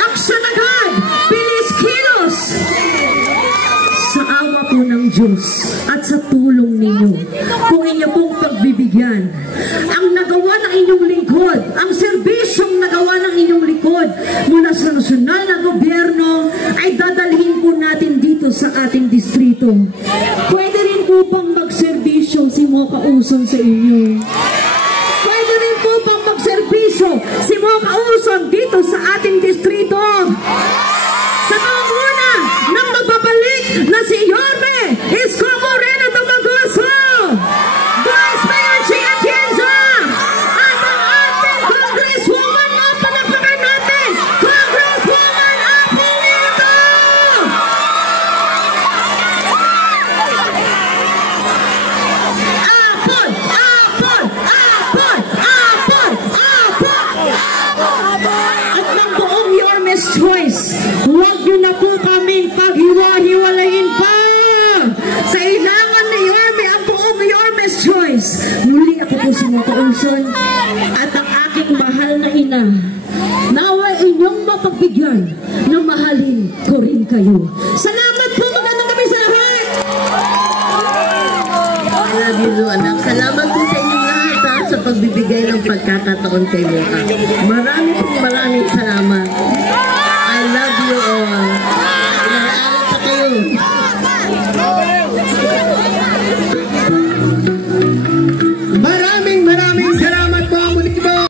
Aksyon agad! Bilis kilos! Sa awa po ng Diyos at sa tulong ninyo, kung inyo pong pagbibigyan, ang nagawa ng inyong lingkod, ang serbisyong nagawa ng inyong lingkod mula sa nasyonal na gobyerno ay dadalhin po natin dito sa ating distrito. Pwede rin po bang magserbisyo si Mocha Uson sa inyo? Pwede rin po bang magserbisyo si Mocha Uson dito sa ating distrito? Sa panguna ng mapapalik na si Yorme Isko Moreno Dumagoso, Vice Mayor Chi Atienza, at ang ating Congresswoman na palakpakan natin, Congresswoman Apolito! Apol! Apol! Apol! Apol! Apol! At ng buong Yorme's Choice, huwag nyo na po kaming paghiwa-hiwalayin pa! Kailangan ni Yorme ang buong Yorme's Choice. Muli ako po si Mocha Uson at ang aking mahal na ina. Nawa inyong mapagbigyan na mahalin ko rin kayo. Salamat po, magandang gabi sa lahat! I love you, anak. Salamat po sa inyong lahat sa pagbibigay ng pagkakataon kay Mocha. Maraming salamat.